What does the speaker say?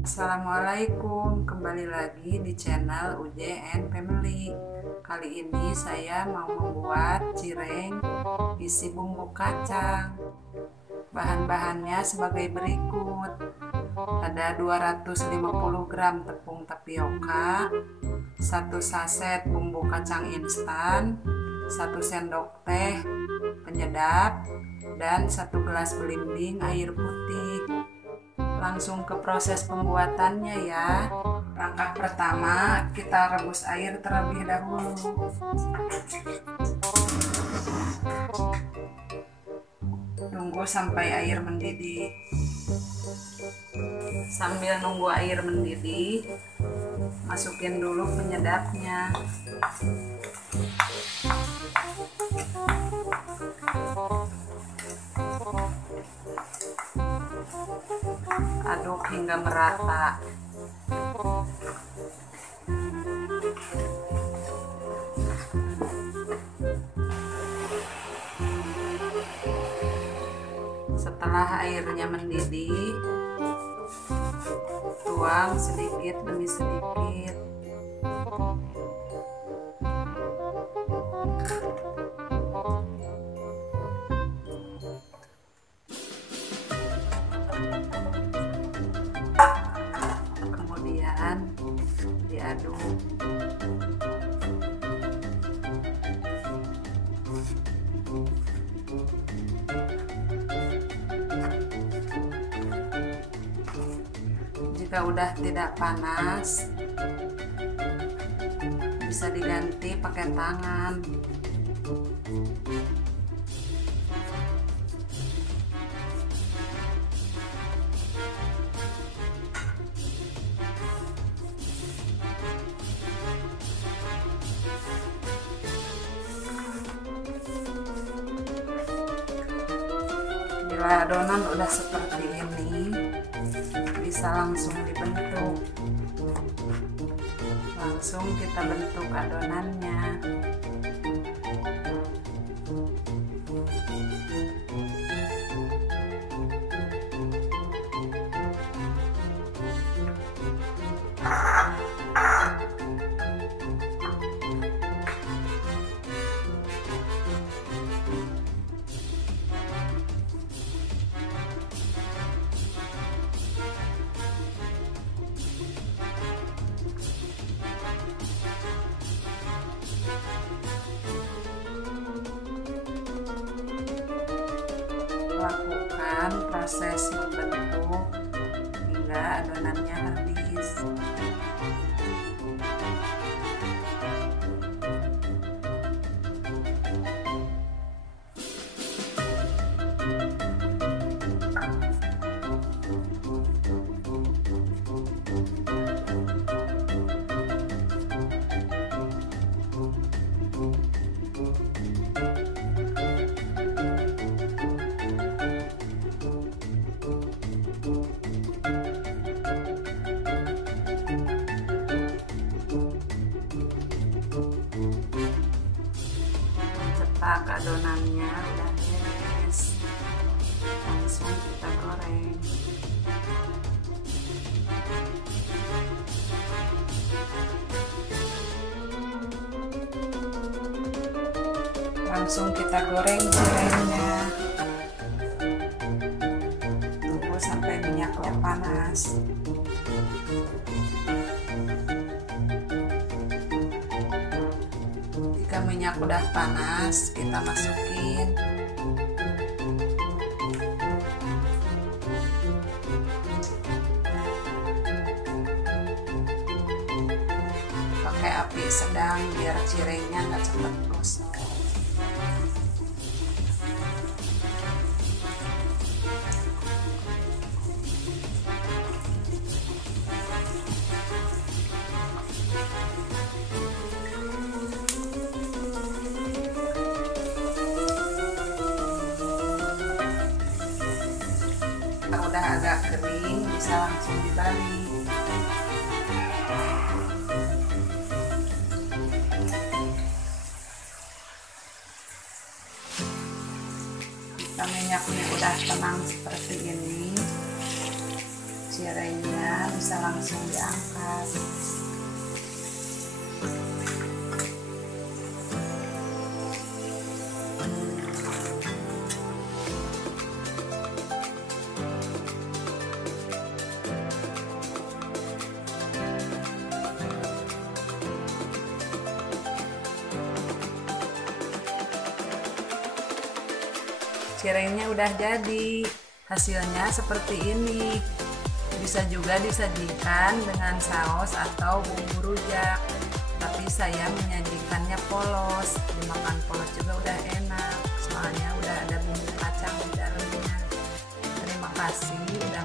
Assalamualaikum, kembali lagi di channel UJ and Family. Kali ini saya mau membuat cireng isi bumbu kacang. Bahan-bahannya sebagai berikut. Ada 250 gram tepung tapioka, 1 saset bumbu kacang instan, 1 sendok teh penyedap, dan 1 gelas belimbing air putih. Langsung ke proses pembuatannya ya. Langkah pertama, kita rebus air terlebih dahulu. Tunggu sampai air mendidih. Sambil nunggu air mendidih, masukin dulu penyedapnya. Aduk hingga merata. Setelah airnya mendidih, tuang sedikit demi sedikit. Kemudian diaduk. Jika udah tidak panas, bisa diganti pakai tangan. Bila adonan udah seperti ini, bisa langsung dibentuk. Langsung kita bentuk adonannya. Lakukan proses membentuk hingga adonannya habis. Cetak adonannya udah beres, langsung kita goreng. Langsung kita goreng cirengnya. Tunggu sampai minyaknya panas. Jika minyak udah panas, kita masukin. Pakai api sedang biar cirengnya nggak cepat gosong. Udah agak kering, bisa langsung dibalik. Jika minyaknya udah tenang seperti ini, cirengnya bisa langsung diangkat. Cirengnya udah jadi, hasilnya seperti ini. Bisa juga disajikan dengan saus atau bumbu rujak, tapi saya menyajikannya polos. Dimakan polos juga udah enak, soalnya udah ada bumbu kacang di dalamnya. Terima kasih udah